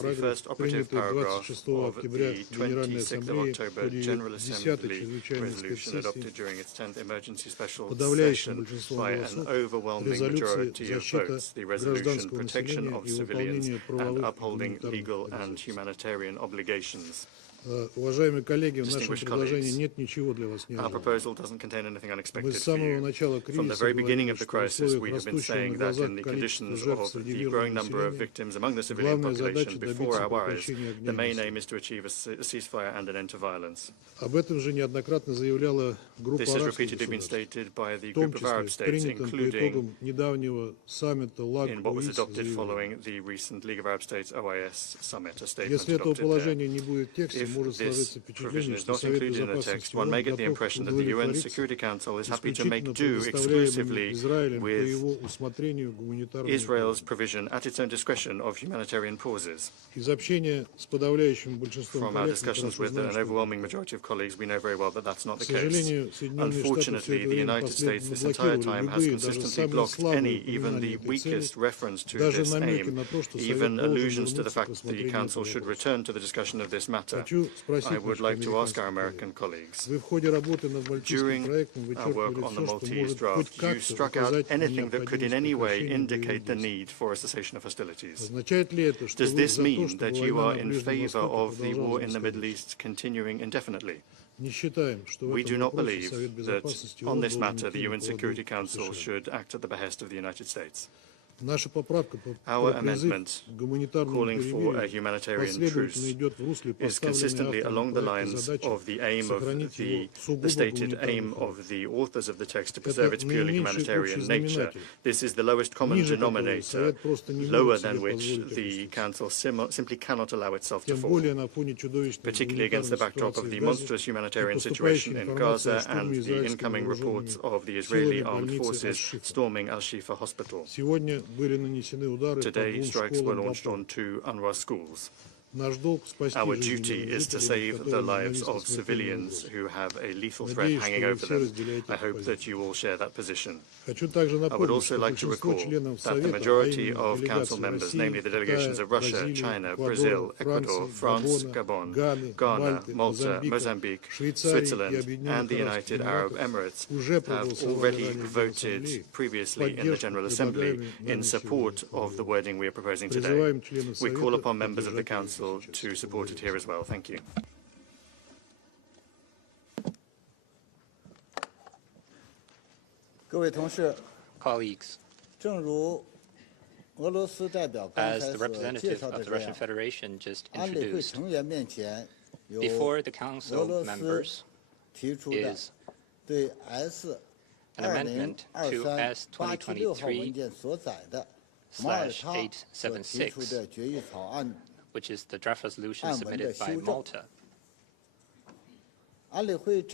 The first operative paragraph of the 26th of October General Assembly resolution adopted during its 10th emergency special session by an overwhelming majority of votes, the resolution protection of civilians and upholding legal and humanitarian obligations. Distinguished colleagues, our proposal doesn't contain anything unexpected for you. From the very beginning of the crisis, we have been saying that in the conditions of the growing number of victims among the civilian population before our eyes, the main aim is to achieve a ceasefire and an end to violence. This has repeatedly been stated by the group of Arab states, including in what was adopted following the recent League of Arab States OIS summit, a statement adopted there. If this provision is not included in the text, one may get the impression that the UN Security Council is happy to make do exclusively with Israel's provision at its own discretion of humanitarian pauses. From our discussions with an overwhelming majority of colleagues, we know very well that that's not the case. Unfortunately, the United States this entire time has consistently blocked any, even the weakest reference to this aim, even allusions to the fact that the Council should return to the discussion of this matter. I would like to ask our American colleagues, during our work on the Maltese draft, you struck out anything that could in any way indicate the need for a cessation of hostilities. Does this mean that you are in favor of the war in the Middle East continuing indefinitely? We do not believe that on this matter the UN Security Council should act at the behest of the United States. Our amendment calling for a humanitarian truce is consistently along the lines of the aim of the stated aim of the authors of the text to preserve its purely humanitarian nature. This is the lowest common denominator, lower than which the Council simply cannot allow itself to fall, particularly against the backdrop of the monstrous humanitarian situation in Gaza and the incoming reports of the Israeli armed forces storming Al-Shifa hospital. Today, strikes were launched on 2 UNRWA schools. Our duty is to save the lives of civilians who have a lethal threat hanging over them. I hope that you all share that position. I would also like to recall that the majority of Council members, namely the delegations of Russia, China, Brazil, Ecuador, France, Gabon, Ghana, Malta, Mozambique, Switzerland, and the United Arab Emirates, have already voted previously in the General Assembly in support of the wording we are proposing today. We call upon members of the Council to support it here as well. Thank you. Colleagues, as the representative of the Russian Federation just introduced, before the Council members is an amendment to S 2023/876, which is the draft resolution submitted by Malta. According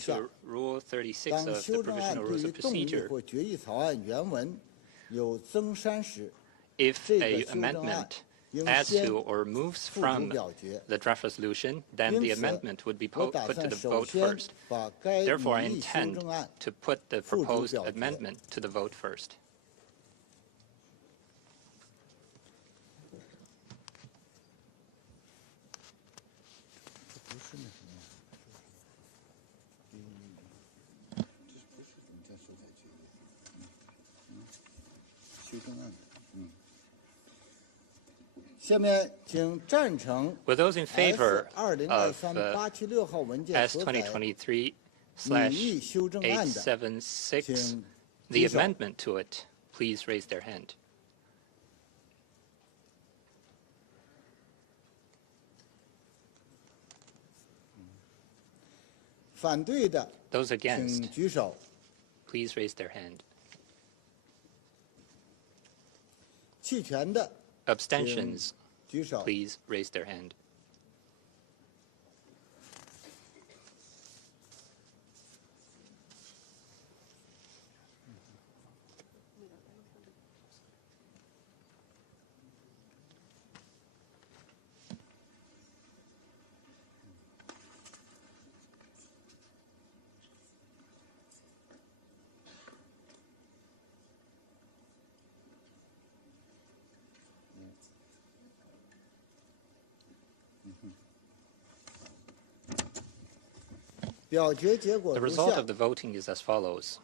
to Rule 36 of the Provisional Rules of Procedure, if an amendment adds to or moves from the draft resolution, then the amendment would be put to the vote first. Therefore, I intend to put the proposed amendment to the vote first. With those in favor of S 2023/876, the amendment to it, please raise their hand. Those against, please raise their hand. Abstentions, please raise their hand. The result of the voting is as follows.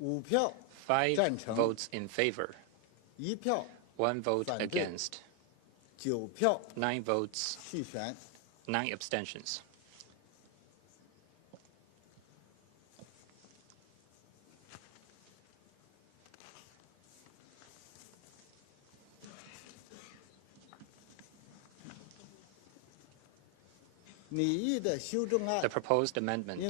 5 votes in favor, 1 vote against, 9 votes, 9 abstentions. The proposed amendment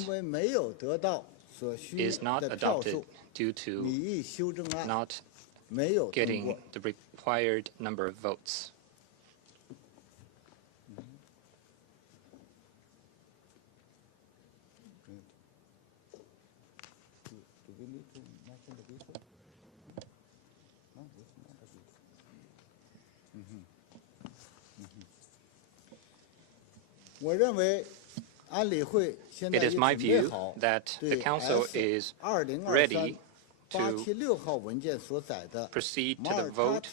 is not adopted due to not getting the required number of votes. It is my view that the Council is ready to proceed to the vote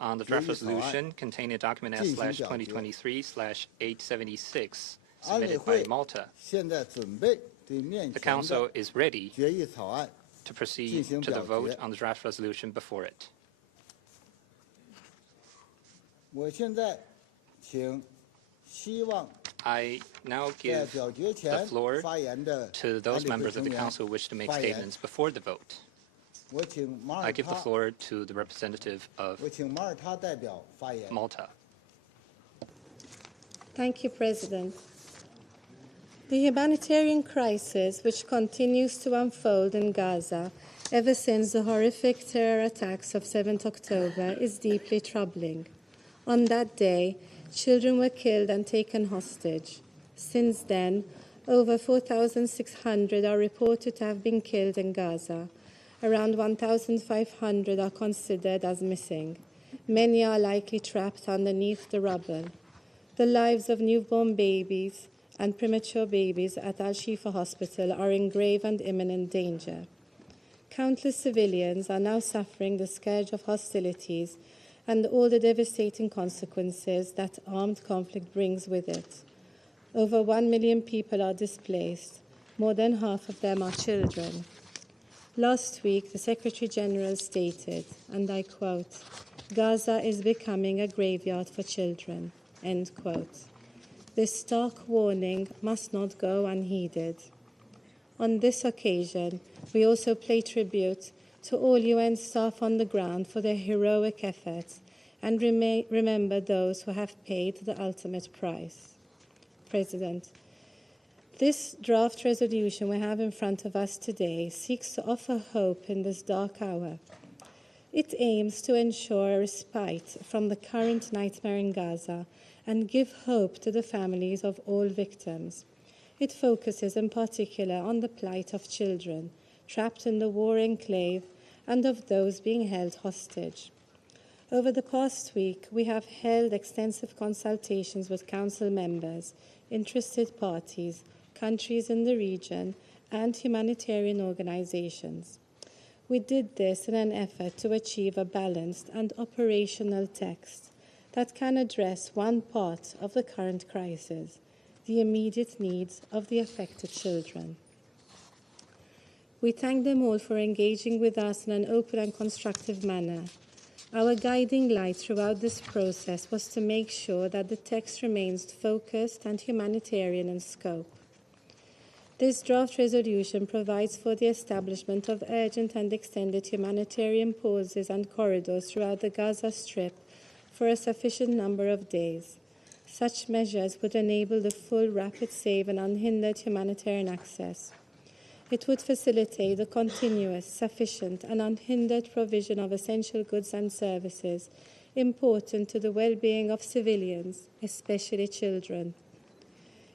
on the draft resolution contained in document S/2023/876 submitted by Malta. The Council is ready to proceed to the vote on the draft resolution before it. I now give the floor to those members of the Council who wish to make statements before the vote. I give the floor to the representative of Malta. Thank you, President. The humanitarian crisis which continues to unfold in Gaza ever since the horrific terror attacks of 7th October is deeply troubling. On that day, children were killed and taken hostage. Since then, over 4,600 are reported to have been killed in Gaza. Around 1,500 are considered as missing. Many are likely trapped underneath the rubble. The lives of newborn babies and premature babies at Al-Shifa Hospital are in grave and imminent danger. Countless civilians are now suffering the scourge of hostilities and all the devastating consequences that armed conflict brings with it. Over 1 million people are displaced. More than half of them are children. Last week, the Secretary General stated, and I quote, "Gaza is becoming a graveyard for children," end quote. This stark warning must not go unheeded. On this occasion, we also pay tribute to all UN staff on the ground for their heroic efforts and remember those who have paid the ultimate price. President, this draft resolution we have in front of us today seeks to offer hope in this dark hour. It aims to ensure a respite from the current nightmare in Gaza and give hope to the families of all victims. It focuses in particular on the plight of children trapped in the war enclave and of those being held hostage. Over the past week, we have held extensive consultations with Council members, interested parties, countries in the region, and humanitarian organizations. We did this in an effort to achieve a balanced and operational text that can address one part of the current crisis, the immediate needs of the affected children. We thank them all for engaging with us in an open and constructive manner. Our guiding light throughout this process was to make sure that the text remains focused and humanitarian in scope. This draft resolution provides for the establishment of urgent and extended humanitarian pauses and corridors throughout the Gaza Strip for a sufficient number of days. Such measures would enable the full, rapid, safe, and unhindered humanitarian access. It would facilitate the continuous, sufficient, and unhindered provision of essential goods and services important to the well-being of civilians, especially children.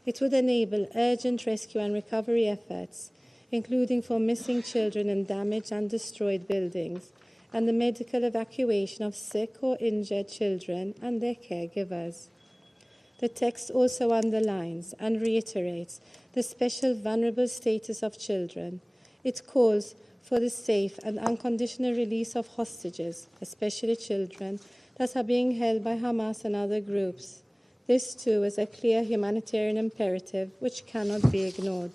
It would enable urgent rescue and recovery efforts, including for missing children in damaged and destroyed buildings, and the medical evacuation of sick or injured children and their caregivers. The text also underlines and reiterates the special vulnerable status of children. It calls for the safe and unconditional release of hostages, especially children, that are being held by Hamas and other groups. This, too, is a clear humanitarian imperative which cannot be ignored.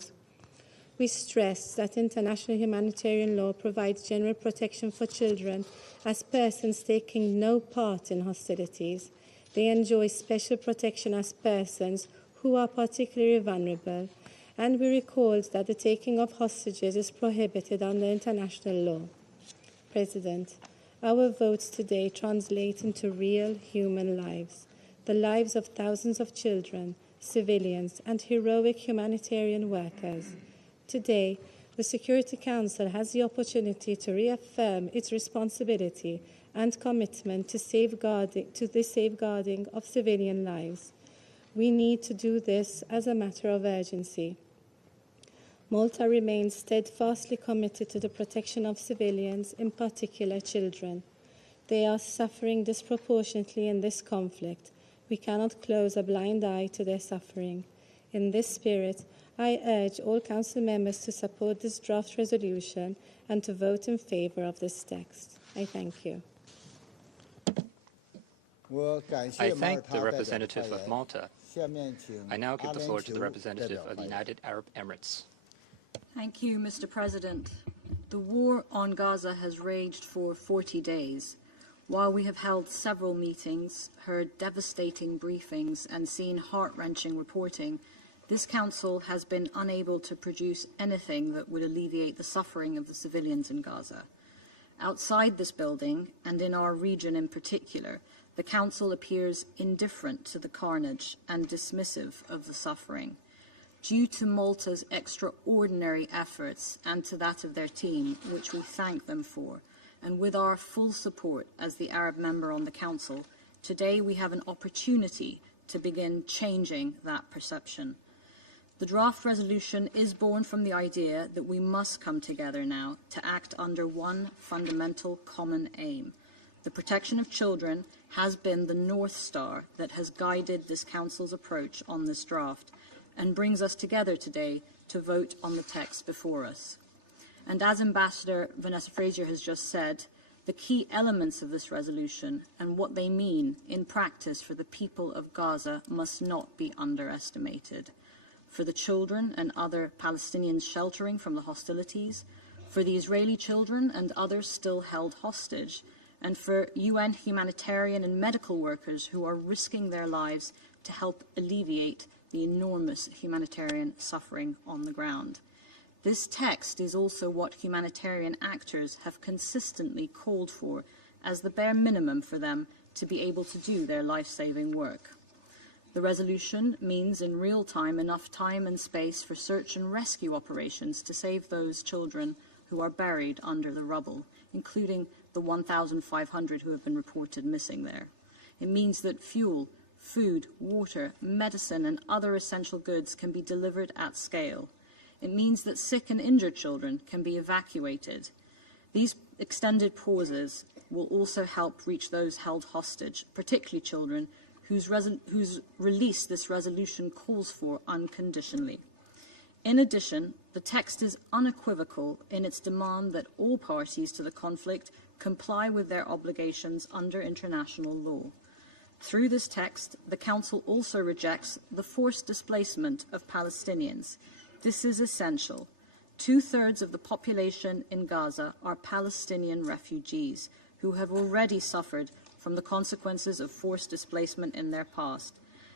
We stress that international humanitarian law provides general protection for children as persons taking no part in hostilities. They enjoy special protection as persons who are particularly vulnerable, and we recalled that the taking of hostages is prohibited under international law. President, our votes today translate into real human lives, the lives of thousands of children, civilians, and heroic humanitarian workers. Today, the Security Council has the opportunity to reaffirm its responsibility and commitment to the safeguarding of civilian lives. We need to do this as a matter of urgency. Malta remains steadfastly committed to the protection of civilians, in particular children. They are suffering disproportionately in this conflict. We cannot close a blind eye to their suffering. In this spirit, I urge all Council members to support this draft resolution and to vote in favour of this text. I thank you. I thank the representative of Malta. I now give the floor to the representative of the United Arab Emirates. Thank you, Mr. President. The war on Gaza has raged for 40 days. While we have held several meetings, heard devastating briefings, and seen heart-wrenching reporting, this Council has been unable to produce anything that would alleviate the suffering of the civilians in Gaza. Outside this building, and in our region in particular, the Council appears indifferent to the carnage and dismissive of the suffering. Due to Malta's extraordinary efforts and to that of their team, which we thank them for, and with our full support as the Arab member on the Council, today we have an opportunity to begin changing that perception. The draft resolution is born from the idea that we must come together now to act under one fundamental common aim. The protection of children has been the North Star that has guided this Council's approach on this draft and brings us together today to vote on the text before us. And as Ambassador Vanessa Fraser has just said, the key elements of this resolution and what they mean in practice for the people of Gaza must not be underestimated. For the children and other Palestinians sheltering from the hostilities, for the Israeli children and others still held hostage, and for UN humanitarian and medical workers who are risking their lives to help alleviate the enormous humanitarian suffering on the ground. This text is also what humanitarian actors have consistently called for as the bare minimum for them to be able to do their life-saving work. The resolution means in real time enough time and space for search and rescue operations to save those children who are buried under the rubble, including the 1,500 who have been reported missing there. It means that fuel, food, water, medicine, and other essential goods can be delivered at scale. It means that sick and injured children can be evacuated. These extended pauses will also help reach those held hostage, particularly children, whose release this resolution calls for unconditionally. In addition, the text is unequivocal in its demand that all parties to the conflict comply with their obligations under international law. Through this text, the Council also rejects the forced displacement of Palestinians. This is essential. 2/3 of the population in Gaza are Palestinian refugees who have already suffered from the consequences of forced displacement in their past.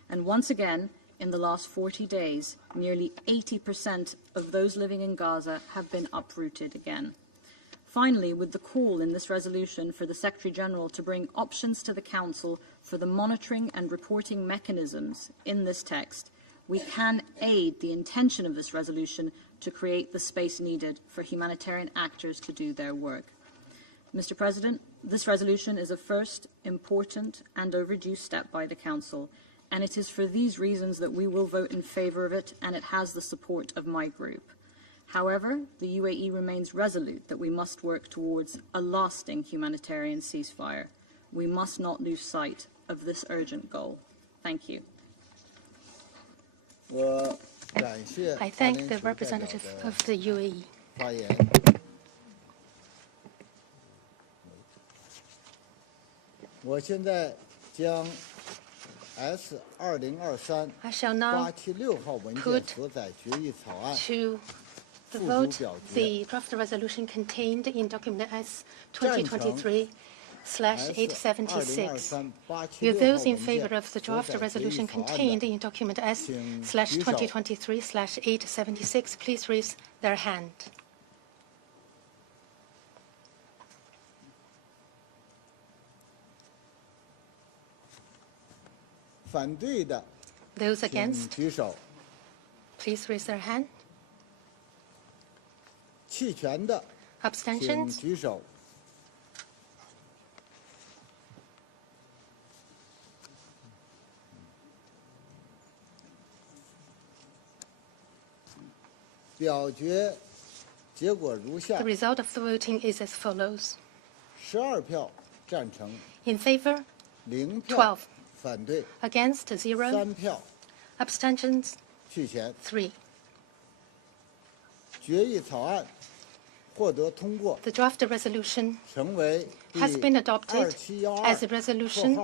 And once again, in the last 40 days, nearly 80% of those living in Gaza have been uprooted again. Finally, with the call in this resolution for the Secretary-General to bring options to the Council for the monitoring and reporting mechanisms in this text, we can aid the intention of this resolution to create the space needed for humanitarian actors to do their work. Mr. President, this resolution is a first, important and overdue step by the Council, and it is for these reasons that we will vote in favour of it, and it has the support of my group. However, the UAE remains resolute that we must work towards a lasting humanitarian ceasefire. We must not lose sight of this urgent goal. Thank you. I thank the representative of the UAE. 我现在将 I shall now put to the vote the draft resolution contained in document S 2023/876. Will those in favor of the draft resolution contained in document S/2023/876 please raise their hand? Those against, please raise their hand. Abstentions? The result of the voting is as follows. In favor, 12. Against, 0. Abstentions, 3. The draft resolution has been adopted as a resolution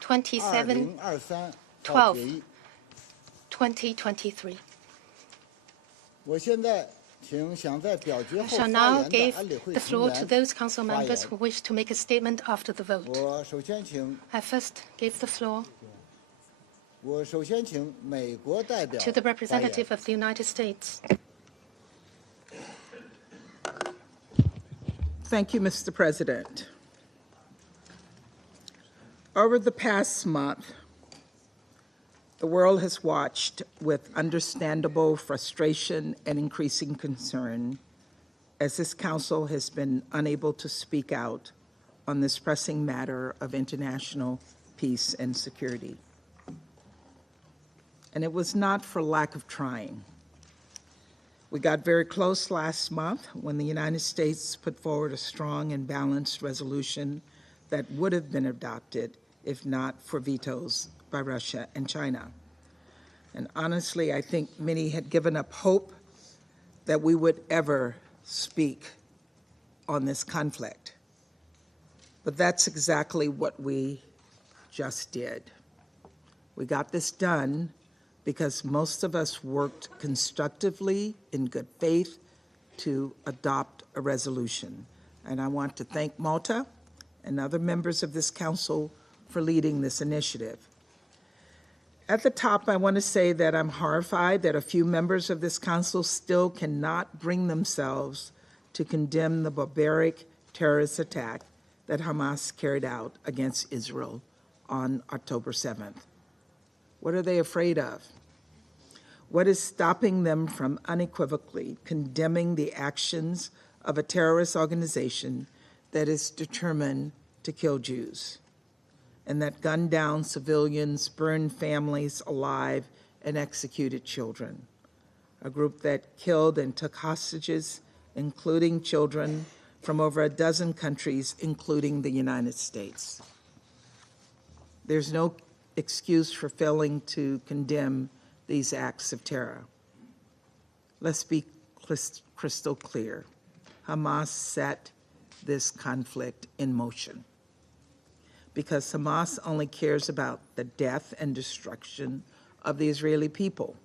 27/12/2023. I shall now give the floor to those council members who wish to make a statement after the vote. I first give the floor to the representative of the United States. Thank you, Mr. President. Over the past month, the world has watched with understandable frustration and increasing concern as this Council has been unable to speak out on this pressing matter of international peace and security. And it was not for lack of trying. We got very close last month when the United States put forward a strong and balanced resolution that would have been adopted if not for vetoes by Russia and China. And honestly, I think many had given up hope that we would ever speak on this conflict. But that's exactly what we just did. We got this done because most of us worked constructively in good faith to adopt a resolution. And I want to thank Malta and other members of this Council for leading this initiative. At the top, I want to say that I'm horrified that a few members of this Council still cannot bring themselves to condemn the barbaric terrorist attack that Hamas carried out against Israel on October 7th. What are they afraid of? What is stopping them from unequivocally condemning the actions of a terrorist organization that is determined to kill Jews and that gunned down civilians, burned families alive, and executed children? A group that killed and took hostages, including children, from over a dozen countries, including the United States. There's no excuse for failing to condemn these acts of terror. Let's be crystal clear. Hamas set this conflict in motion because Hamas only cares about the death and destruction of the Israeli people.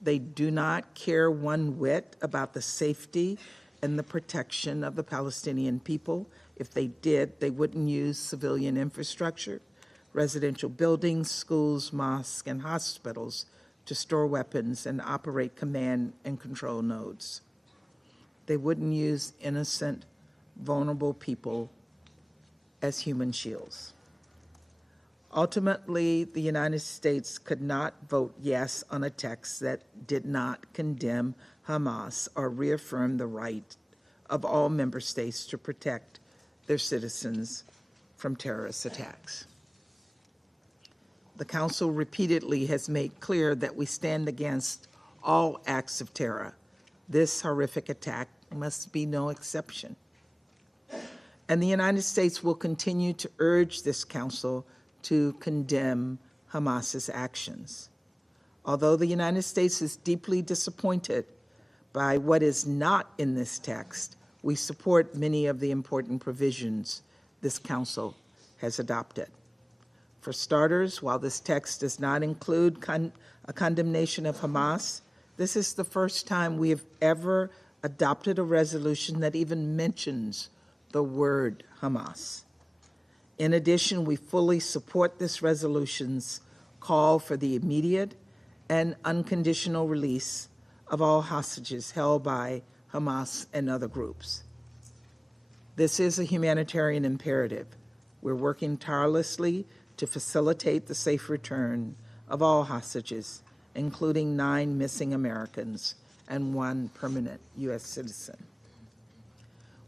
They do not care one whit about the safety and the protection of the Palestinian people. If they did, they wouldn't use civilian infrastructure, residential buildings, schools, mosques, and hospitals to store weapons and operate command and control nodes. They wouldn't use innocent, vulnerable people as human shields. Ultimately, the United States could not vote yes on a text that did not condemn Hamas or reaffirm the right of all member states to protect their citizens from terrorist attacks. The Council repeatedly has made clear that we stand against all acts of terror. This horrific attack must be no exception. And the United States will continue to urge this Council to condemn Hamas's actions. Although the United States is deeply disappointed by what is not in this text, we support many of the important provisions this Council has adopted. For starters, while this text does not include a condemnation of Hamas, this is the first time we have ever adopted a resolution that even mentions the word Hamas. In addition, we fully support this resolution's call for the immediate and unconditional release of all hostages held by Hamas and other groups. This is a humanitarian imperative. We're working tirelessly to facilitate the safe return of all hostages, including 9 missing Americans and 1 permanent U.S. citizen.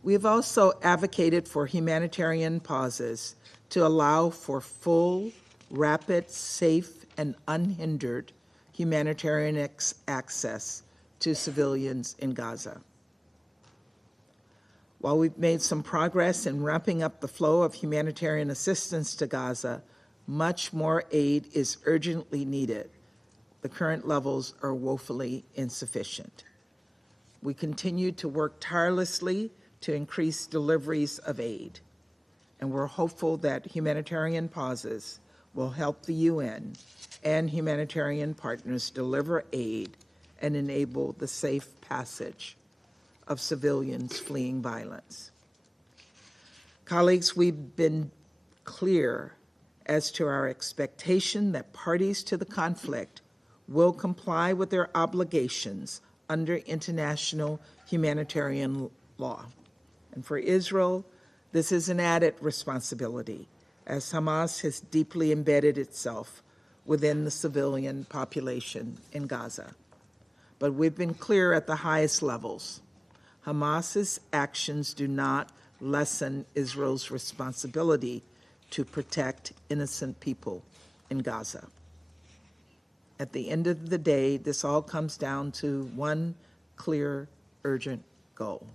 We have also advocated for humanitarian pauses to allow for full, rapid, safe, and unhindered humanitarian access to civilians in Gaza. While we've made some progress in ramping up the flow of humanitarian assistance to Gaza, much more aid is urgently needed. The current levels are woefully insufficient. We continue to work tirelessly to increase deliveries of aid, and we're hopeful that humanitarian pauses will help the UN and humanitarian partners deliver aid and enable the safe passage of civilians fleeing violence. Colleagues, we've been clear as to our expectation that parties to the conflict will comply with their obligations under international humanitarian law. And for Israel, this is an added responsibility, as Hamas has deeply embedded itself within the civilian population in Gaza. But we've been clear at the highest levels. Hamas's actions do not lessen Israel's responsibility to protect innocent people in Gaza. At the end of the day, this all comes down to one clear, urgent goal: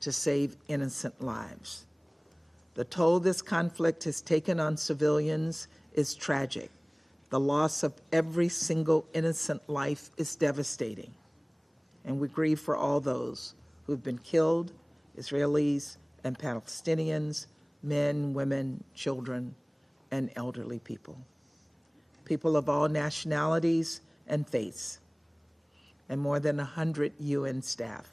to save innocent lives. The toll this conflict has taken on civilians is tragic. The loss of every single innocent life is devastating. And we grieve for all those who've been killed, Israelis and Palestinians, men, women, children, and elderly people. People of all nationalities and faiths, and more than 100 UN staff,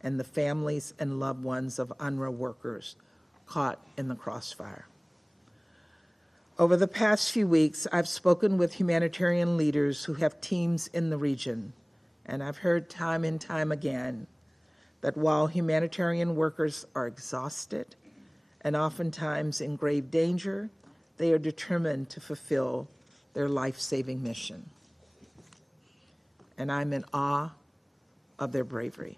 and the families and loved ones of UNRWA workers caught in the crossfire. Over the past few weeks, I've spoken with humanitarian leaders who have teams in the region, and I've heard time and time again that while humanitarian workers are exhausted and oftentimes in grave danger, they are determined to fulfill their life-saving mission. And I'm in awe of their bravery.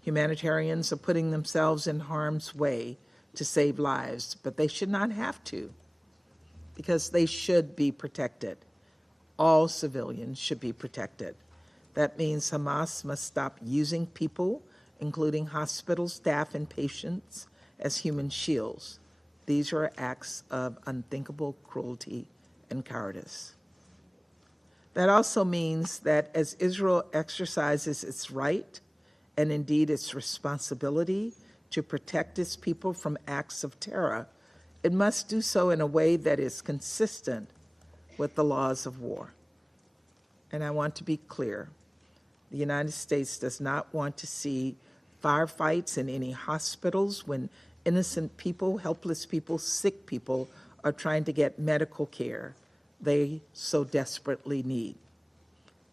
Humanitarians are putting themselves in harm's way to save lives, but they should not have to, because they should be protected. All civilians should be protected. That means Hamas must stop using people, including hospital staff and patients, as human shields. These are acts of unthinkable cruelty and cowardice. That also means that as Israel exercises its right, and indeed its responsibility, to protect its people from acts of terror, it must do so in a way that is consistent with the laws of war. And I want to be clear. The United States does not want to see firefights in any hospitals when innocent people, helpless people, sick people are trying to get medical care they so desperately need.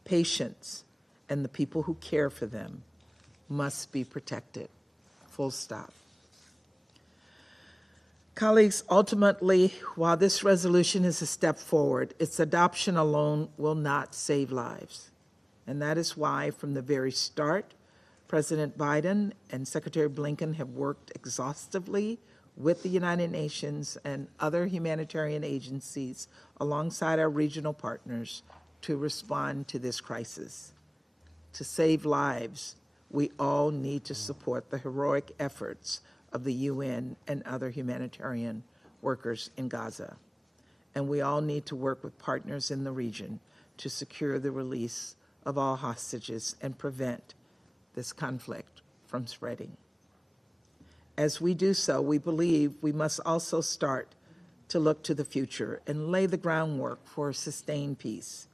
Patients and the people who care for them must be protected. Full stop. Colleagues, ultimately, while this resolution is a step forward, its adoption alone will not save lives. And that is why, from the very start, President Biden and Secretary Blinken have worked exhaustively with the United Nations and other humanitarian agencies alongside our regional partners to respond to this crisis. To save lives, we all need to support the heroic efforts of the UN and other humanitarian workers in Gaza. And we all need to work with partners in the region to secure the release of all hostages and prevent this conflict from spreading. As we do so, we believe we must also start to look to the future and lay the groundwork for a sustained peace.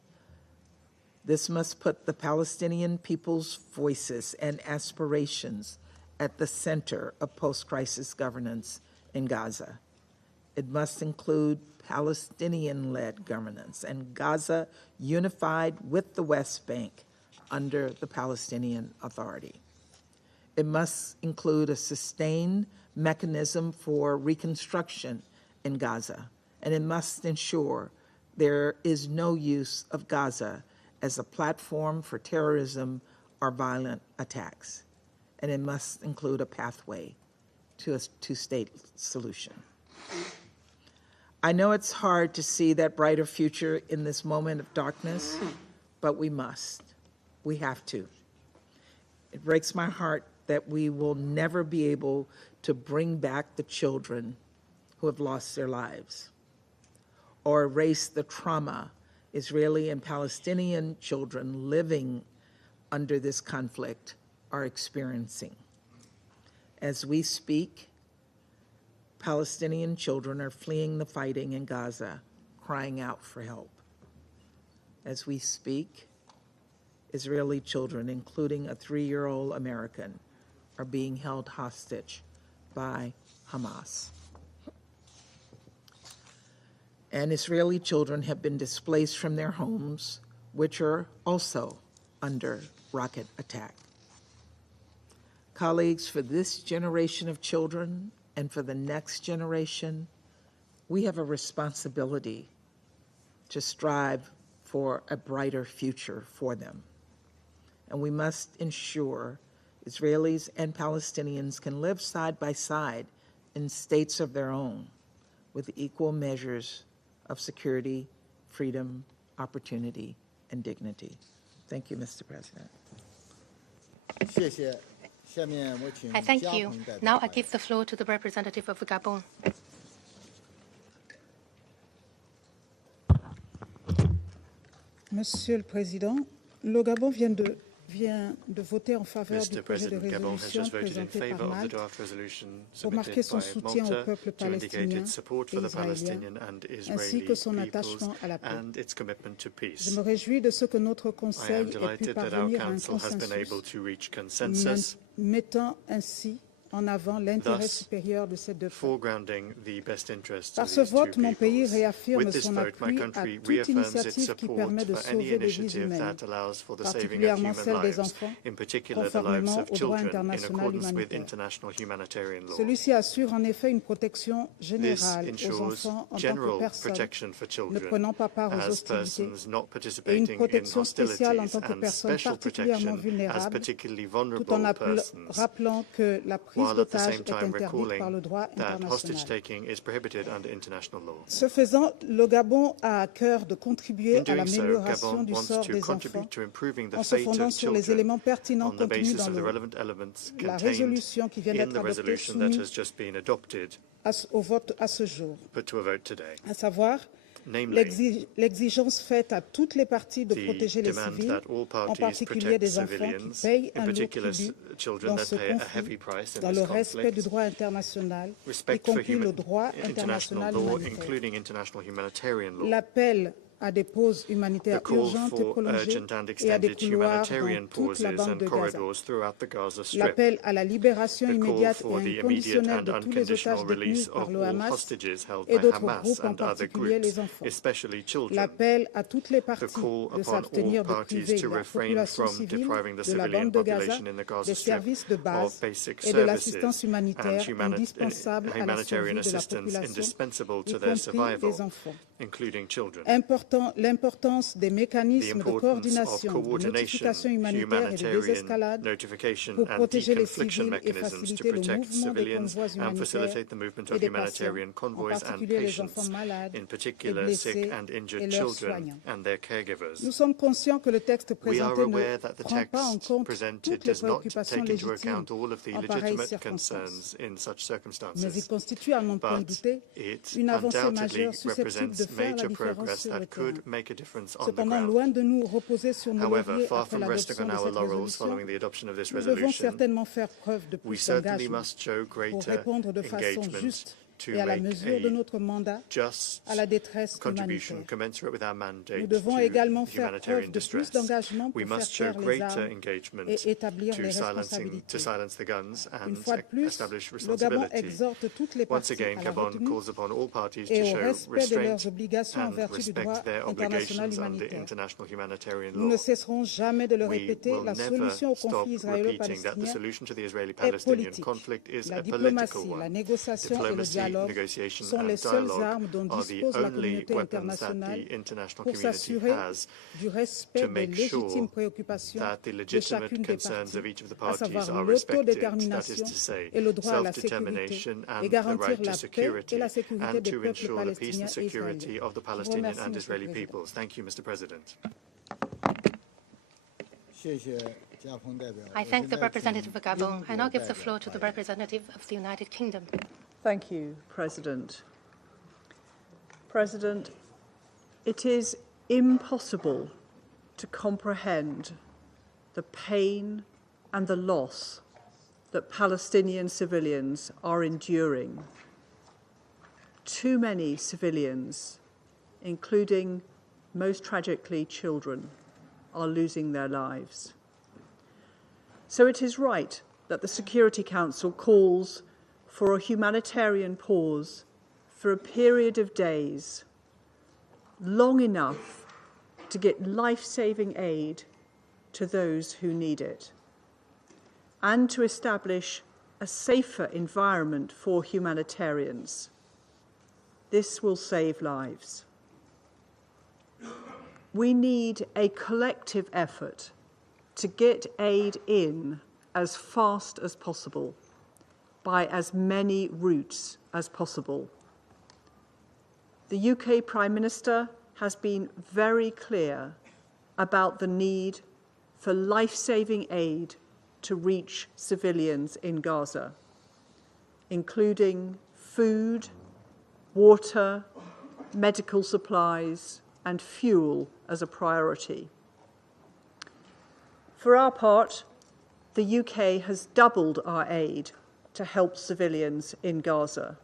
This must put the Palestinian people's voices and aspirations at the center of post-crisis governance in Gaza. It must include Palestinian-led governance and Gaza unified with the West Bank under the Palestinian Authority. It must include a sustained mechanism for reconstruction in Gaza, and it must ensure there is no use of Gaza as a platform for terrorism or violent attacks. And it must include a pathway to a two-state solution. I know it's hard to see that brighter future in this moment of darkness, but we must. We have to. It breaks my heart that we will never be able to bring back the children who have lost their lives or erase the trauma Israeli and Palestinian children living under this conflict are experiencing. As we speak, Palestinian children are fleeing the fighting in Gaza, crying out for help. As we speak, Israeli children, including a 3-year-old American, are being held hostage by Hamas. And Israeli children have been displaced from their homes, which are also under rocket attack. Colleagues, for this generation of children and for the next generation, we have a responsibility to strive for a brighter future for them. And we must ensure Israelis and Palestinians can live side by side in states of their own with equal measures of security, freedom, opportunity, and dignity. Thank you, Mr. President. I thank you. Now I give the floor to the representative of Gabon. Monsieur le Président, le Gabon vient de voter en faveur du projet de résolution présenté par Malte pour marquer son soutien au peuple palestinien et israélien, ainsi que son attachement à la paix. Je me réjouis de ce que notre Conseil ait pu parvenir à un consensus, mettant ainsi en avant l'intérêt supérieur de ces deux peuples. Par ce vote, mon pays réaffirme son appui à toute initiative qui permet de sauver des vies humaines, particulièrement celles des enfants, conformément au droit international humanitaire. Celui-ci assure en effet une protection générale aux enfants en tant que personnes ne prenant pas part aux hostilités et une protection spéciale en tant que personnes particulièrement vulnérables, tout en rappelant que la prise d'otages est interdite par le droit international. Ce faisant, le Gabon a à cœur de contribuer à l'amélioration du sort des enfants en se fondant sur les éléments pertinents contenus dans la résolution qui vient d'être adoptée soumise au vote à ce jour, à savoir l'exigence faite à toutes les parties de protéger les civils, en particulier des enfants qui payent un lourd tribut dans ce conflit, dans le respect du droit international, y compris le droit international humanitaire. L'appel à des pauses humanitaires urgentes et prolongées et à des couloirs dans toute la bande de Gaza. L'appel à la libération immédiate et inconditionnelle de tous les otages détenus par le Hamas et d'autres groupes, en particulier les enfants. L'appel à toutes les parties de s'abstenir de priver la population civile de la bande de Gaza des services de base et de l'assistance humanitaire indispensable à la survie de la population, y compris des enfants. L'importance des mécanismes de coordination, de notification humanitaire et de désescalade pour protéger les civils et faciliter le mouvement des convois humanitaires et des patients, en particulier les enfants malades et blessés et leurs soignants. Nous sommes conscients que le texte présenté ne prend pas en compte toutes les préoccupations légitimes en pareilles circonstances, mais il constitue, à mon point de douter, une avancée majeure susceptible de faire la différence sur le terrain. Cependant, loin de nous reposer sur nos lauriers après l'adoption de cette résolution, nous devons certainement faire preuve de plus d'engagement pour répondre de façon juste to et à la make mesure de a notre mandat just à la détresse contribution humanitaire. commensurate with our mandate Nous devons to également faire humanitarian preuve de plus distress. d'engagement We pour faire must show taire les greater armes engagement et établir les to responsabilités. silence the guns Une and fois de plus, establish le Gabon responsibility. exhorte toutes les Once parties again, à la Gabon retenue calls upon all parties et to au show respect de leurs restraint obligations en and vertu du droit respect their international obligations under humanitaire. international humanitarian Nous ne law. cesserons jamais de le We répéter, will la never solution au stop conflit repeating that the israélo-palestinien solution to the est Israeli-Palestinian politique. conflict is La a political diplomatie, la one. négociation et le Diplomacy, dialogue negotiation sont les and seules dialogue armes dont are the dispose la only communauté weapons that internationale the international pour community s'assurer has du to respect des make sure légitimes préoccupations that the de legitimate chacune des concerns of each of the parties, à parties savoir are respected, that is l'autodétermination to say, et le droit à la sécurité, self-determination and et the garantir right to la paix security, et la sécurité and des to peuples ensure the peace palestiniens and et security israéliens. of the Je vous Palestinian remercie, and Monsieur le Israeli Président. peoples. Thank you, Mr. President. I thank the representative of Gabon. I now give the floor to the representative of the United Kingdom. Thank you, President. President, it is impossible to comprehend the pain and the loss that Palestinian civilians are enduring. Too many civilians, including, most tragically, children, are losing their lives. So it is right that the Security Council calls for a humanitarian pause for a period of days, long enough to get life-saving aid to those who need it, and to establish a safer environment for humanitarians. This will save lives. We need a collective effort to get aid in as fast as possible by as many routes as possible. The UK Prime Minister has been very clear about the need for life-saving aid to reach civilians in Gaza, including food, water, medical supplies, and fuel as a priority. For our part, the UK has doubled our aid to help civilians in Gaza.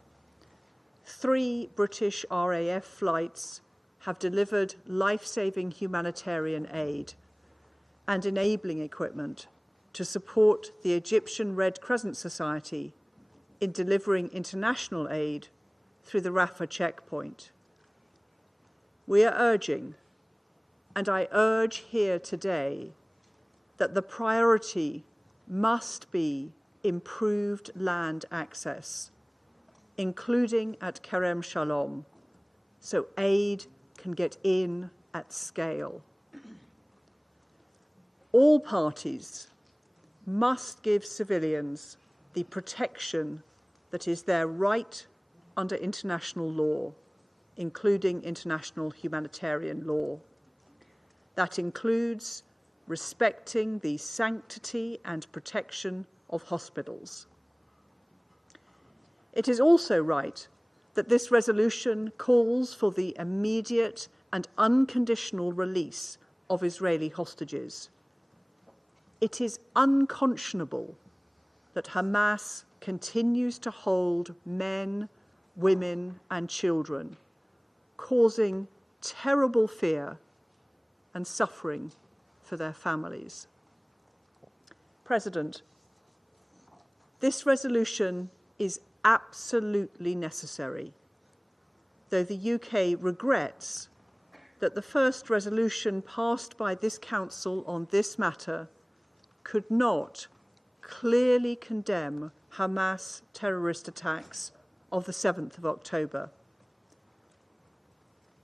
3 British RAF flights have delivered life-saving humanitarian aid and enabling equipment to support the Egyptian Red Crescent Society in delivering international aid through the Rafah checkpoint. We are urging, and I urge here today, that the priority must be improved land access, including at Kerem Shalom, so aid can get in at scale. All parties must give civilians the protection that is their right under international law, including international humanitarian law. That includes respecting the sanctity and protection of hospitals. It is also right that this resolution calls for the immediate and unconditional release of Israeli hostages. It is unconscionable that Hamas continues to hold men, women, and children, causing terrible fear and suffering for their families. President, this resolution is absolutely necessary, though the UK regrets that the first resolution passed by this Council on this matter could not clearly condemn Hamas terrorist attacks of the 7th of October.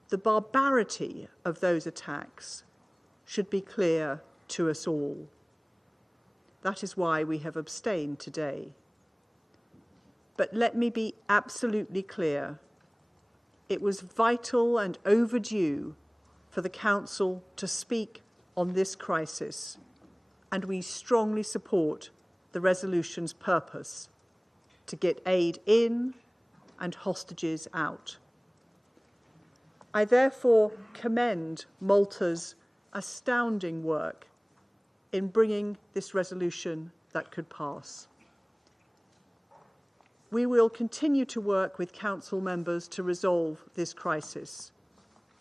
The barbarity of those attacks should be clear to us all. That is why we have abstained today. But let me be absolutely clear. It was vital and overdue for the Council to speak on this crisis, and we strongly support the resolution's purpose to get aid in and hostages out. I therefore commend Malta's astounding work in bringing this resolution that could pass. We will continue to work with Council members to resolve this crisis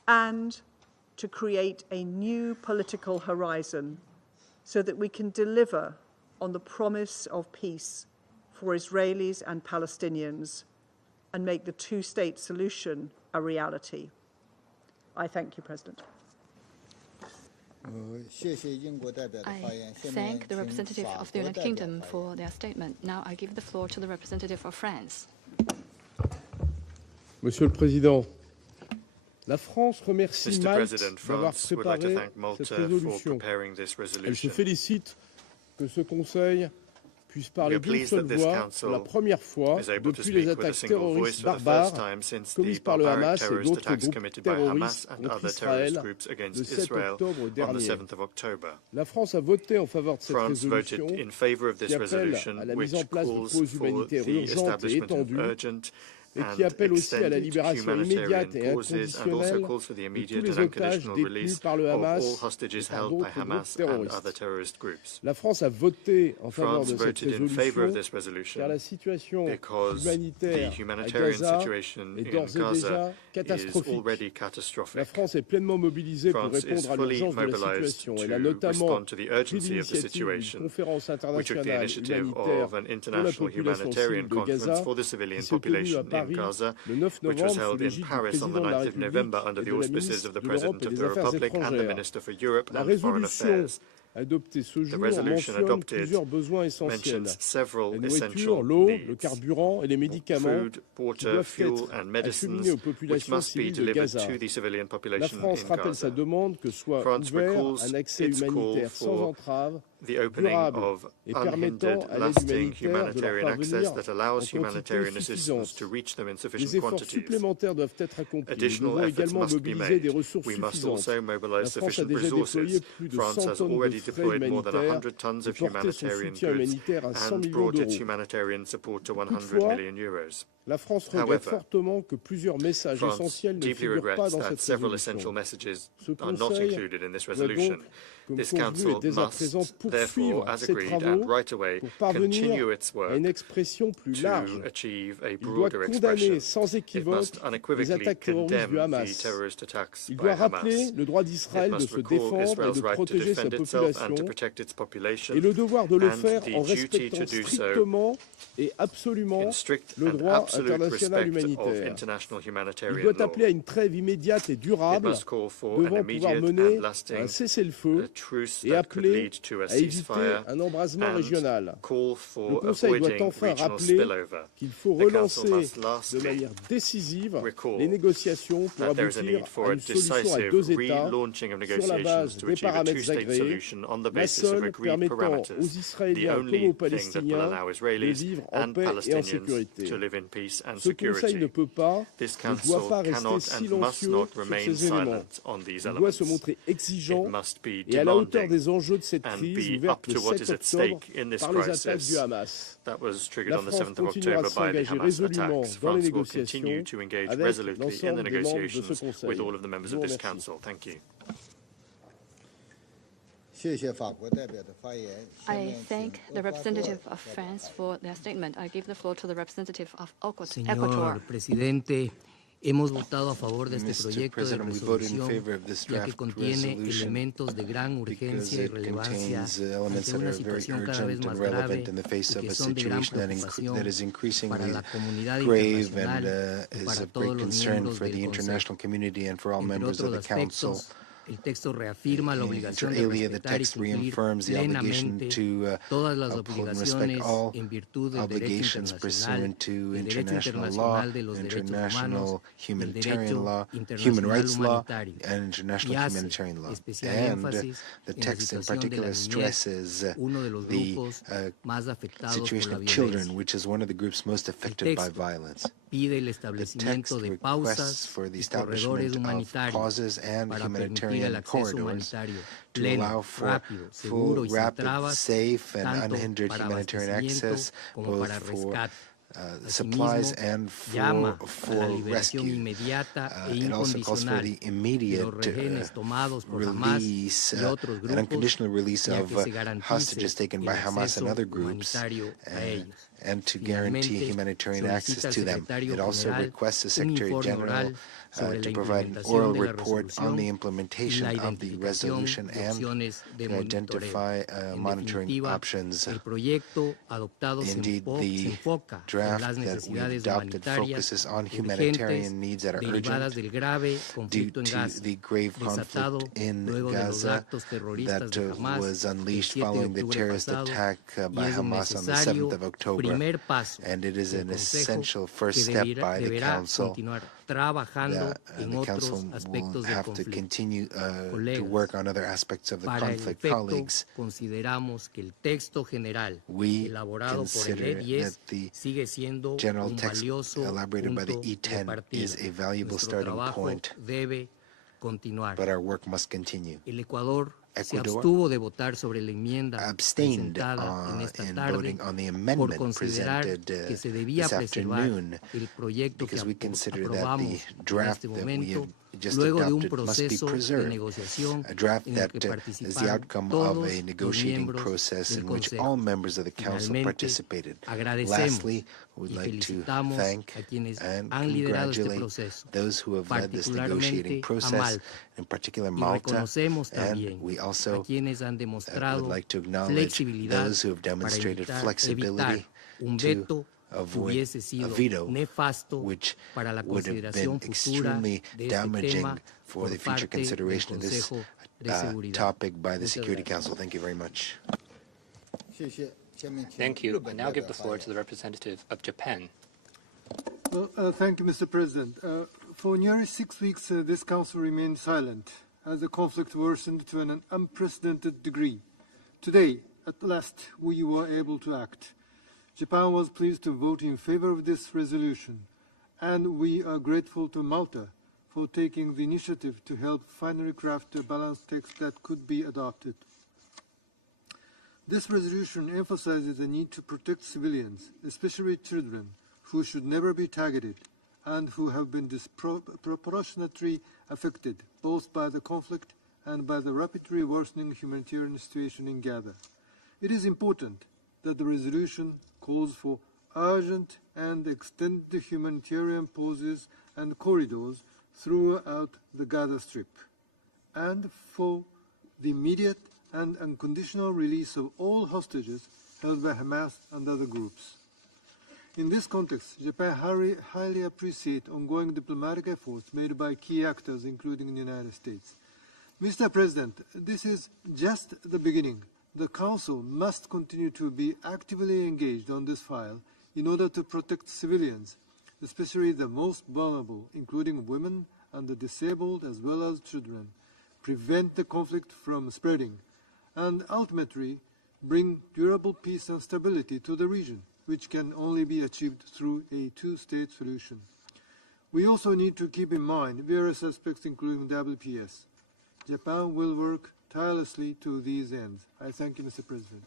and to create a new political horizon so that we can deliver on the promise of peace for Israelis and Palestinians and make the two-state solution a reality. I thank you, President. I thank the representative of the United Kingdom for their statement. Now I give the floor to the representative of France. Monsieur le Président, la France remercie Mr. Malte President, d'avoir France would like to préparé thank Malta cette for résolution. preparing this Elle se resolution. félicite que ce Conseil puisse parler We are d'une pleased seule that this voix council pour la première fois is able to depuis les speak with a attaques single voice terroristes for the first barbares time since the commises par le barbaric Hamas et terrorist d'autres attacks groupes committed by Hamas terroristes and contre other Israël terrorist groups le against 7 Israel octobre on the dernier. 7th of October. La France a voté en faveur de cette France résolution voted in favor of qui this appelle resolution, à la which mise en place de calls pauses for humanitaires the urgentes et establishment of étendues urgent et qui appelle aussi à la extended libération immédiate humanitarian et pauses, and also inconditionnelle calls for the de tous immediate les and otages unconditional détenus release par le of Hamas all et hostages par held by d'autres groupes Hamas and other terroristes. terrorist groups. La France a voté en faveur France de cette voted in favor of résolution this resolution car la situation because humanitaire the à humanitarian Gaza situation est in d'ores et déjà Gaza is catastrophique. already catastrophic. La France est pleinement mobilisée pour France is répondre à fully l'urgence de la mobilized situation. to Elle a notamment respond to the pris urgency of the l'initiative d'une situation. conférence We took the internationale initiative humanitaire of an pour la international population humanitarian civile de conference Gaza for the qui civilian s'est tenue à population in Paris Gaza, le 9 which was novembre sous held in l'égide du Paris on the président de la 9th of November République under et the de la auspices ministre of the de l'Europe President et of des the Affaires Republic and the étrangères. Minister for Europe La and Foreign résolution Affairs. adoptée ce The jour resolution mentionne adopted plusieurs besoins essentiels. mentions several La nourriture, essential l'eau, le needs: carburant et les médicaments food, qui water, doivent fuel être and acheminés aux medicines, which populations must be civiles de delivered Gaza. to the civilian La population France in rappelle sa Gaza. demande que soit France ouvert recalls un accès its call humanitaire sans for entrave, the opening durable of et unhindered, permettant à l'aide lasting humanitaire de leur humanitarian access parvenir that en allows quantité humanitarian assistance suffisante. to reach them in Des sufficient efforts quantities. supplémentaires doivent être accomplis. Nous Additional devons efforts également must be mobiliser des made. ressources We must suffisantes. also La mobilize France a sufficient déjà déployé resources. plus de France 100 has tonnes de already frais deployed more than humanitaires 100 tons et of porté son humanitarian soutien goods humanitaire à 100 and millions brought its d'euros. humanitarian support to 100 Toutefois, million euros. La France regrette However, fortement que plusieurs messages France essentiels ne deeply figurent pas regrets dans that cette several résolution. essential messages Ce are not Conseil included in this doit resolution. donc, comme This convenu, Council et dès à présent must poursuivre therefore, as ses agreed and travaux right away, pour parvenir continue its à work une expression plus large. to achieve a Il doit broader condamner expression. sans It équivoque must les unequivocally attaques terroristes condemn du the Hamas. terrorist attacks Il by doit Hamas. rappeler le droit d'Israël It de must se recall défendre et Israel's de right to protéger sa defend itself and to population protect its population, et le devoir de le and faire the en duty respectant to do so strictement et absolument in strict le and droit absolute international respect of humanitaire. international Il humanitarian doit law. appeler à une trêve immédiate et It durable must call for an devant pouvoir immediate mener and lasting un cessez-le-feu truce et that could appeler lead to a à éviter ceasefire un embrasement and régional. call Le for Conseil doit avoiding enfin regional rappeler spillover. qu'il faut The Council relancer must de lastly manière décisive recall les négociations pour that there is a aboutir need for à a une solution à decisive deux États relaunching of sur la negotiations base to des achieve a paramètres two-state agréés, solution on the la basis of seule agreed permettant aux parameters, the Israéliens comme only aux thing that will Palestiniens allow de Israelis vivre en and paix et en Palestinians sécurité. to live in peace and Ce Conseil security. ne peut pas, This ne doit Council pas rester cannot and must silencieux not sur remain ces éléments. silent on these Il doit elements. se montrer exigeant It must be et à la hauteur demanding des enjeux de cette and crise be ouverte up le to what 7 is at octobre stake in this par les attaques crisis du Hamas. that was triggered La on the France 7th of continuera October de by the s'engager Hamas résolument attacks. dans les France will continue négociations to engage avec resolutely in the l'ensemble des membres de ce negotiations Conseil. with all of the members Je of vous this remercie. Council. Thank you. I thank the representative of France for their statement. I give the floor to the representative of Ecuador. Señor presidente, hemos votado a favor de este proyecto de resolución, ya que contiene elementos de gran urgencia y relevancia ante una situación cada vez más grave y que son de gran preocupación para la comunidad internacional y para todos los miembros del Consejo. Entre otros aspectos, el texto reafirma la obligación de respetar y cumplir plenamente todas las obligaciones en virtud del derecho internacional, el derecho internacional de los derechos humanos, el derecho internacional humanitario. Y hace especial énfasis en la situación de la niñez, uno de los grupos más afectados por la violencia. El texto pide el establecimiento de pausas y corredores humanitarios para permitir el acceso humanitario pleno, rápido, seguro y sin trabas, tanto para abastecimiento como para rescate. supplies and llama for a la liberación rescue. inmediata e It also calls for incondicional the de immediate los rehenes tomados por Hamas release y otros and grupos, unconditional release y a of que se garantice hostages taken by el Hamas and acceso other groups, humanitario a ellos. and to guarantee humanitarian access to them. It also requests the Secretary General to provide an oral report on the implementation of the resolution and to identify monitoring options. Indeed, the draft that we adopted focuses on humanitarian needs that are urgent due to the grave conflict in Gaza that was unleashed following the terrorist attack by Hamas on the 7th of October. And it is an essential first step by the Council that the Council will have to continue to work on other aspects of the conflict. Colleagues, we consider that the general text elaborated by the E10 is a valuable starting point, but our work must continue. Ecuador abstained in voting on the amendment presented this afternoon because we consider that the draft that we have just adopted must be preserved, a draft that is the outcome of a negotiating process in which all members of the Council participated. Lastly, we would like to thank and congratulate those who have led this negotiating process, in particular Malta, and we also would like to acknowledge those who have demonstrated flexibility to avoid a veto, which would have been extremely damaging for the future consideration of this topic by the Security Council. Thank you very much. Thank you. I now give the floor to the representative of Japan. Well, thank you, Mr. President. For nearly 6 weeks, this Council remained silent as the conflict worsened to an unprecedented degree. Today, at last, we were able to act. Japan was pleased to vote in favor of this resolution, and we are grateful to Malta for taking the initiative to help finally craft a balanced text that could be adopted. This resolution emphasizes the need to protect civilians, especially children, who should never be targeted and who have been disproportionately affected both by the conflict and by the rapidly worsening humanitarian situation in Gaza. It is important that the resolution calls for urgent and extended humanitarian pauses and corridors throughout the Gaza Strip, and for the immediate and unconditional release of all hostages held by Hamas and other groups. In this context, Japan highly appreciates ongoing diplomatic efforts made by key actors, including the United States. Mr. President, this is just the beginning. The Council must continue to be actively engaged on this file in order to protect civilians, especially the most vulnerable, including women and the disabled as well as children, prevent the conflict from spreading, and ultimately bring durable peace and stability to the region, which can only be achieved through a two-state solution. We also need to keep in mind various aspects, including WPS. Japan will work tirelessly to these ends. I thank you, Mr. President.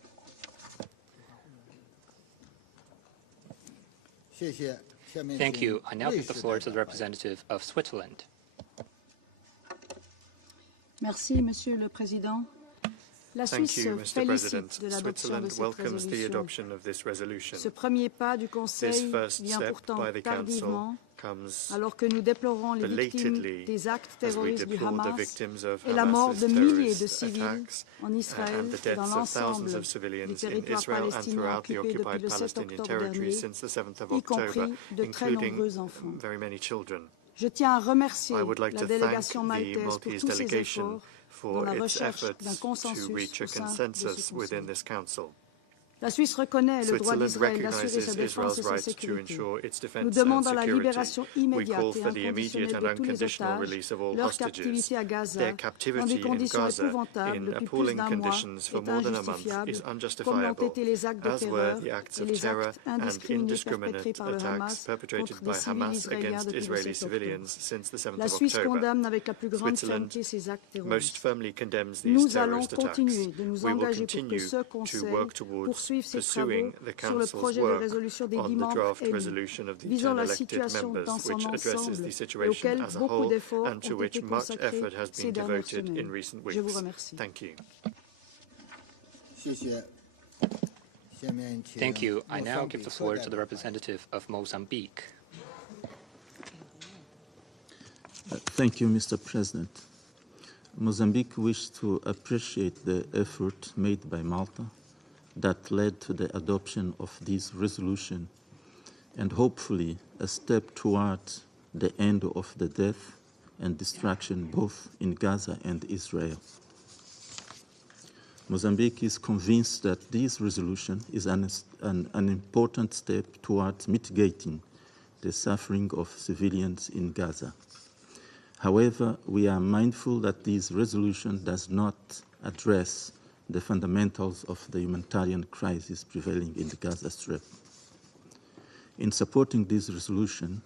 Thank you. I now give the floor to the representative of Switzerland. Merci, Monsieur le Président. La Thank Suisse you, Mr. President. de l'adoption de Switzerland cette welcomes the résolution. adoption of this resolution. Ce premier pas du This Conseil first vient step pourtant by the Council tardivement, comes alors que nous déplorons les victimes belatedly des actes as we terroristes du deplore the Hamas victims of et la mort Hamas's de milliers de terrorist civils attacks en Israël and the et dans deaths of thousands l'ensemble of du civilians in territoire Israel and palestinien throughout the occupé depuis occupied le 7 Palestinian octobre territory dernier, since the 7th of y compris October, de très nombreux including enfants. very many children. Je tiens à remercier I would like la to thank délégation the maltaise pour Maltese tous ses delegation efforts dans for la its recherche d'un efforts consensus to reach a au sein de ce consensus within Conseil. this Council. La Suisse reconnaît le droit Switzerland d'Israël d'assurer sa recognizes défense et Israel's sa right to sécurité. ensure its Nous defense and demandons la security. libération We immédiate call et for the immediate inconditionnelle and de tous les unconditional otages, release of all leur hostages. captivité à Gaza, Their dans des captivity in conditions Gaza épouvantables in depuis plus appalling d'un mois, conditions for est more than a month injustifiable, is comme l'ont unjustifiable, été les actes de as were terreur the acts et of les terror actes and indiscriminés perpétrés indiscriminate par le attacks Hamas perpetrated contre by des civils Hamas israéliens against depuis le Israeli 7 octobre. civilians since the 7th La of Suisse October. condamne avec la plus grande Switzerland fermeté ces actes most terroristes. firmly condemns these Nous allons terrorist attacks. continuer de nous We will engager pour que continue ce to Conseil work towards poursuive ses travaux pursuing the sur le Council's projet de work résolution des on 10 the membres draft élus, resolution of the visant 10 la elected situation members, dans son which addresses ensemble the et situation auquel as a beaucoup whole d'efforts and to ont which été much consacrés effort has ces been dernières devoted in semaines. recent Je vous weeks. remercie. Thank you. Thank you. I now give the floor to the representative of Mozambique. Thank you, Mr. President. Mozambique wishes to appreciate the effort made by Malta that led to the adoption of this resolution and hopefully a step towards the end of the death and destruction both in Gaza and Israel. Mozambique is convinced that this resolution is an important step towards mitigating the suffering of civilians in Gaza. However, we are mindful that this resolution does not address the fundamentals of the humanitarian crisis prevailing in the Gaza Strip. In supporting this resolution,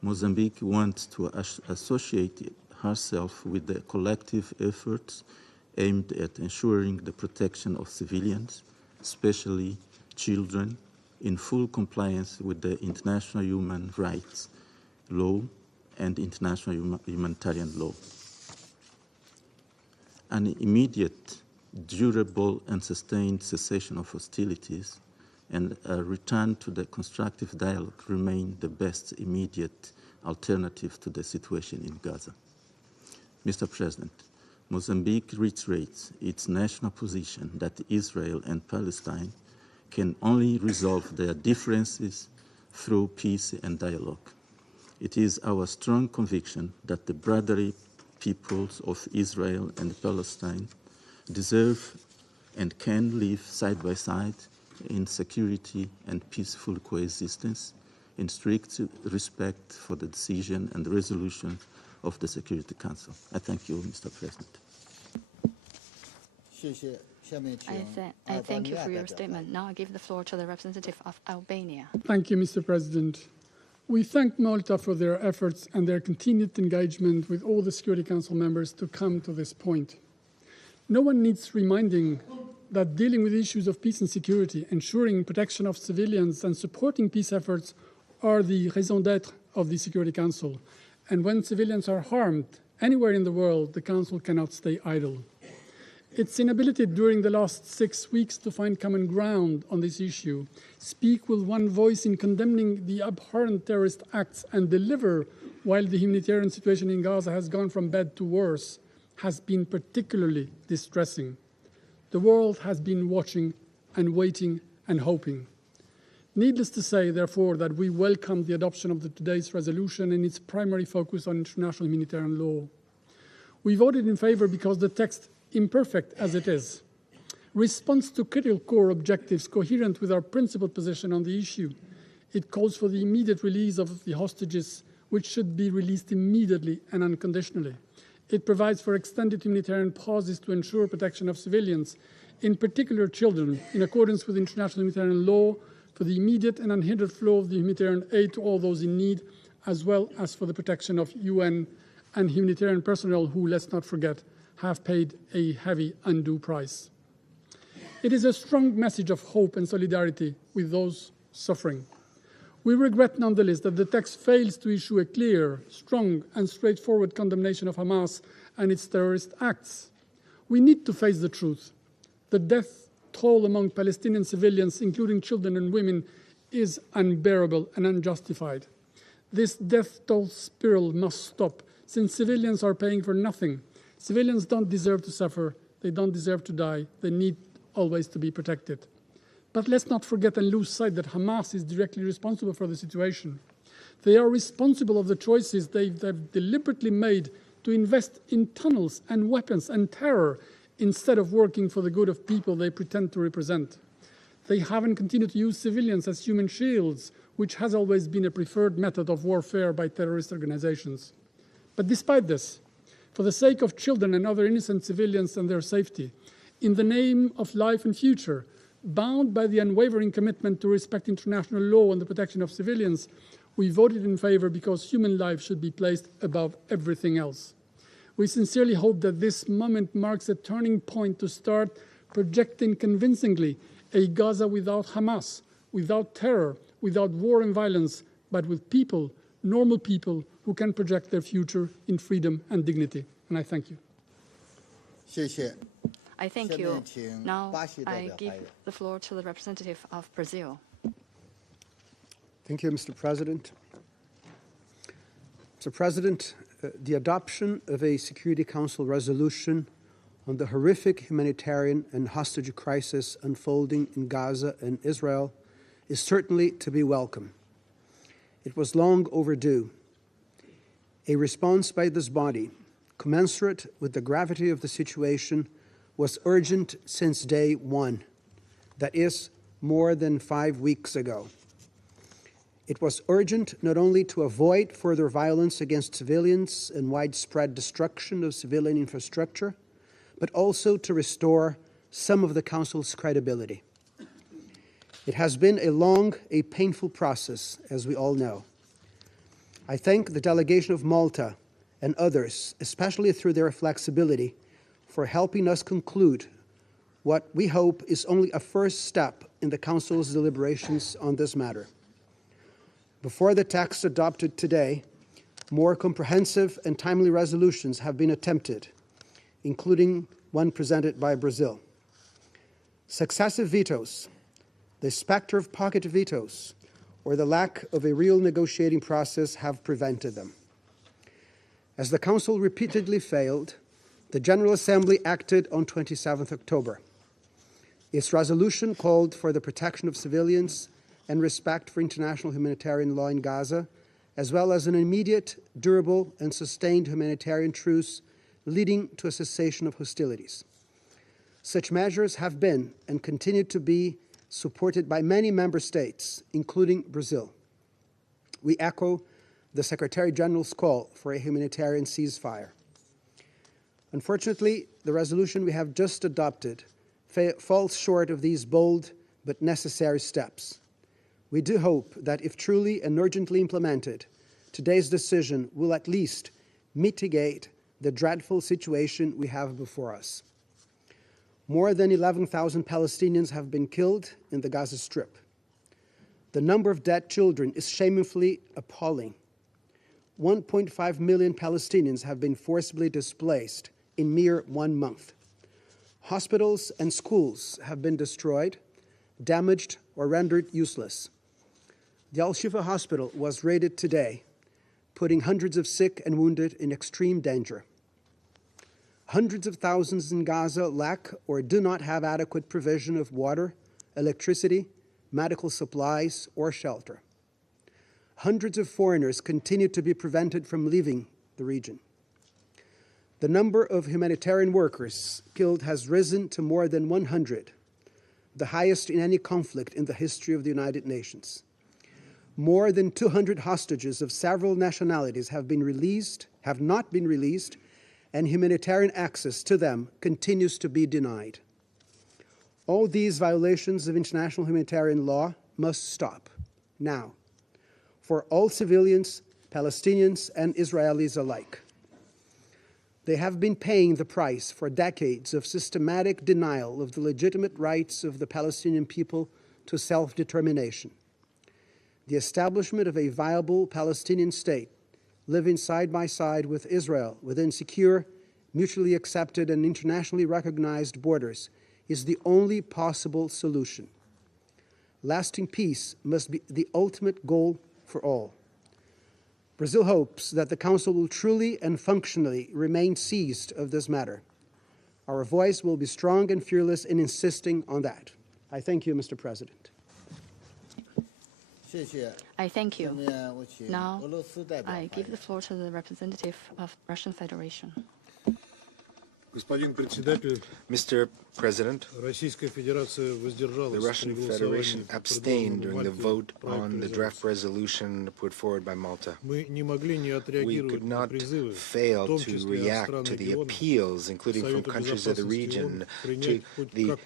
Mozambique wants to associate herself with the collective efforts aimed at ensuring the protection of civilians, especially children, in full compliance with the international human rights law and international humanitarian law. An immediate, durable and sustained cessation of hostilities and a return to the constructive dialogue remain the best immediate alternative to the situation in Gaza. Mr. President, Mozambique reiterates its national position that Israel and Palestine can only resolve their differences through peace and dialogue. It is our strong conviction that the brotherly peoples of Israel and Palestine deserve and can live side by side in security and peaceful coexistence in strict respect for the decision and resolution of the Security Council. I thank you, Mr. President. I thank you for your statement. Now I give the floor to the representative of Albania. Thank you, Mr. President. We thank Malta for their efforts and their continued engagement with all the Security Council members to come to this point. No one needs reminding that dealing with issues of peace and security, ensuring protection of civilians and supporting peace efforts are the raison d'etre of the Security Council. And when civilians are harmed anywhere in the world, the Council cannot stay idle. Its inability during the last 6 weeks to find common ground on this issue, speak with one voice in condemning the abhorrent terrorist acts and deliver while the humanitarian situation in Gaza has gone from bad to worse, has been particularly distressing. The world has been watching and waiting and hoping. Needless to say, therefore, that we welcome the adoption of today's resolution and its primary focus on international humanitarian law. We voted in favor because the text, imperfect as it is, responds to critical core objectives coherent with our principled position on the issue. It calls for the immediate release of the hostages, which should be released immediately and unconditionally. It provides for extended humanitarian pauses to ensure protection of civilians, in particular children, in accordance with international humanitarian law, for the immediate and unhindered flow of the humanitarian aid to all those in need, as well as for the protection of UN and humanitarian personnel who, let's not forget, have paid a heavy undue price. It is a strong message of hope and solidarity with those suffering. We regret nonetheless that the text fails to issue a clear, strong and straightforward condemnation of Hamas and its terrorist acts. We need to face the truth. The death toll among Palestinian civilians, including children and women, is unbearable and unjustified. This death toll spiral must stop, since civilians are paying for nothing. Civilians don't deserve to suffer. They don't deserve to die. They need always to be protected. But let's not forget and lose sight that Hamas is directly responsible for the situation. They are responsible of the choices they've deliberately made to invest in tunnels and weapons and terror instead of working for the good of people they pretend to represent. They haven't continued to use civilians as human shields, which has always been a preferred method of warfare by terrorist organizations. But despite this, for the sake of children and other innocent civilians and their safety, in the name of life and future, bound by the unwavering commitment to respect international law and the protection of civilians, we voted in favor because human life should be placed above everything else. We sincerely hope that this moment marks a turning point to start projecting convincingly a Gaza without Hamas, without terror, without war and violence, but with people, normal people, who can project their future in freedom and dignity. And I thank you. I thank you. Now I give the floor to the representative of Brazil. Thank you, Mr. President. Mr. President, the adoption of a Security Council resolution on the horrific humanitarian and hostage crisis unfolding in Gaza and Israel is certainly to be welcome. It was long overdue. A response by this body, commensurate with the gravity of the situation, was urgent since day one, that is, more than 5 weeks ago. It was urgent not only to avoid further violence against civilians and widespread destruction of civilian infrastructure, but also to restore some of the Council's credibility. It has been a long, a painful process, as we all know. I thank the delegation of Malta and others, especially through their flexibility, for helping us conclude what we hope is only a first step in the Council's deliberations on this matter. Before the text adopted today, more comprehensive and timely resolutions have been attempted, including one presented by Brazil. Successive vetoes, the specter of pocket vetoes, or the lack of a real negotiating process have prevented them. As the Council repeatedly failed, the General Assembly acted on 27th October. Its resolution called for the protection of civilians and respect for international humanitarian law in Gaza, as well as an immediate, durable, and sustained humanitarian truce leading to a cessation of hostilities. Such measures have been and continue to be supported by many member states, including Brazil. We echo the Secretary General's call for a humanitarian ceasefire. Unfortunately, the resolution we have just adopted falls short of these bold but necessary steps. We do hope that if truly and urgently implemented, today's decision will at least mitigate the dreadful situation we have before us. More than 11,000 Palestinians have been killed in the Gaza Strip. The number of dead children is shamefully appalling. 1.5 million Palestinians have been forcibly displaced in mere 1 month. Hospitals and schools have been destroyed, damaged, or rendered useless. The Al-Shifa hospital was raided today, putting hundreds of sick and wounded in extreme danger. Hundreds of thousands in Gaza lack or do not have adequate provision of water, electricity, medical supplies, or shelter. Hundreds of foreigners continue to be prevented from leaving the region. The number of humanitarian workers killed has risen to more than 100, the highest in any conflict in the history of the United Nations. More than 200 hostages of several nationalities have not been released, and humanitarian access to them continues to be denied. All these violations of international humanitarian law must stop now, for all civilians, Palestinians, and Israelis alike. They have been paying the price for decades of systematic denial of the legitimate rights of the Palestinian people to self-determination. The establishment of a viable Palestinian state living side by side with Israel within secure, mutually accepted, and internationally recognized borders is the only possible solution. Lasting peace must be the ultimate goal for all. Brazil hopes that the Council will truly and functionally remain seized of this matter. Our voice will be strong and fearless in insisting on that. I thank you, Mr. President. I thank you. Now, I give the floor to the representative of Russian Federation. Mr. President, the Russian Federation abstained during the vote on the draft resolution put forward by Malta. We could not fail to react to the appeals, including from countries of the region, to the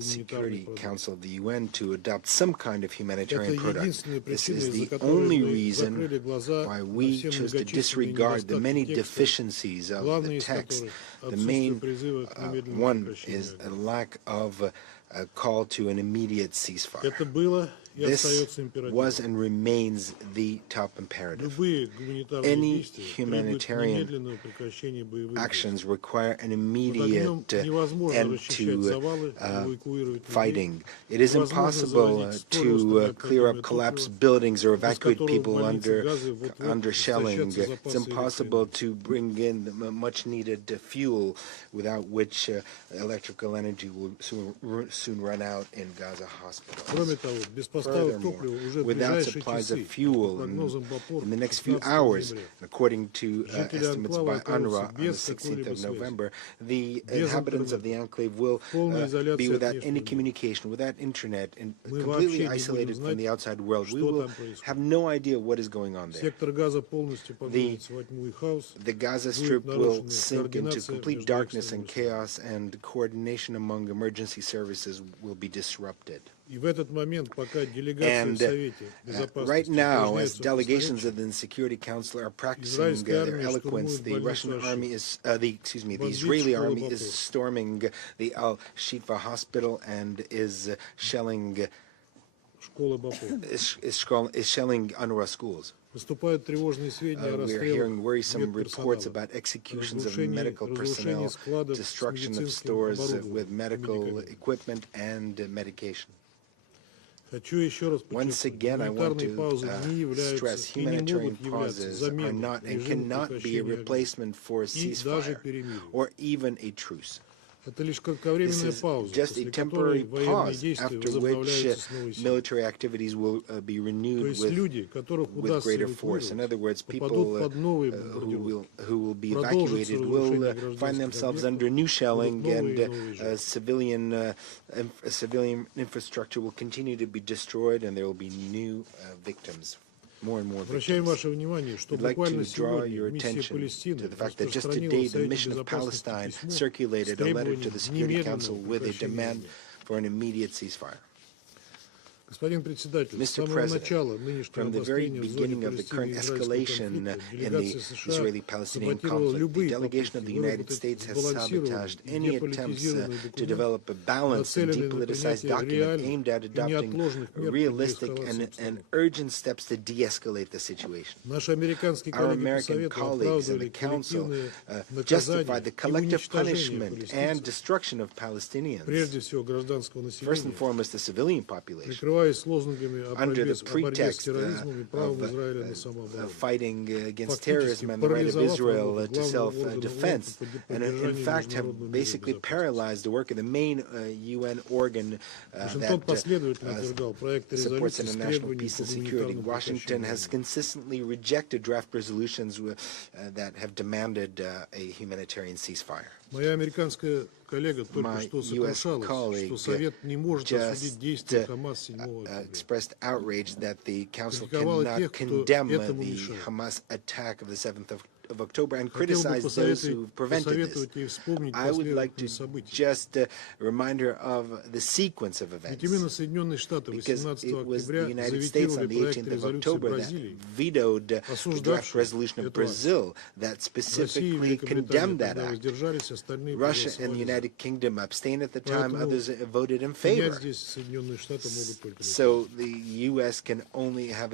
Security Council of the UN to adopt some kind of humanitarian product. This is the only reason why we chose to disregard the many deficiencies of the text. The main one is a lack of a call to an immediate ceasefire. This was and remains the top imperative. Any humanitarian actions require an immediate end to fighting. It is impossible to clear up collapsed buildings or evacuate people under shelling. It's impossible to bring in the much-needed fuel, without which electrical energy will soon run out in Gaza hospitals. Furthermore, without supplies of fuel in the next few hours, according to estimates by UNRWA on the 16th of November, the inhabitants of the enclave will be without any communication, without internet, and completely isolated from the outside world. We will have no idea what is going on there. The Gaza Strip will sink into complete darkness and chaos, and coordination among emergency services will be disrupted. And right now, as delegations of the Security Council are practicing their eloquence, the Russian army is, the Israeli army is storming the Al-Shifa hospital and is shelling UNRWA schools. We are hearing worrisome reports about executions of medical personnel, destruction of stores with medical equipment and medication. Once again, I want to stress humanitarian pauses are not and cannot be a replacement for a ceasefire or even a truce. This is just a temporary pause, after which military activities will be renewed with greater force. In other words, people who will be evacuated will find themselves under new shelling, and civilian infrastructure will continue to be destroyed, and there will be new victims. More and more victims. We'd like to draw your attention to the fact that just today the Mission of Palestine circulated a letter to the Security Council with a demand for an immediate ceasefire. Mr. President, from the very beginning of the current escalation in the Israeli-Palestinian conflict, the delegation of the United States has sabotaged any attempts to develop a balanced and depoliticized document aimed at adopting realistic and urgent steps to de-escalate the situation. Our American colleagues in the Council justified the collective punishment and destruction of Palestinians, first and foremost the civilian population, under the pretext of fighting against terrorism and the right of Israel to self-defense, and in fact have basically paralyzed the work of the main UN organ that supports international peace and security. Washington has consistently rejected draft resolutions that have demanded a humanitarian ceasefire. My U.S. colleague just expressed outrage that the Council cannot condemn the Hamas attack of the 7th of October and criticize those who prevented this. I would like to just remind her of the sequence of events, because it was the United States on the 18th of October that vetoed the draft resolution of Brazil that specifically condemned that act. Russia and the United Kingdom abstained at the time, others voted in favor. So the U.S. can only have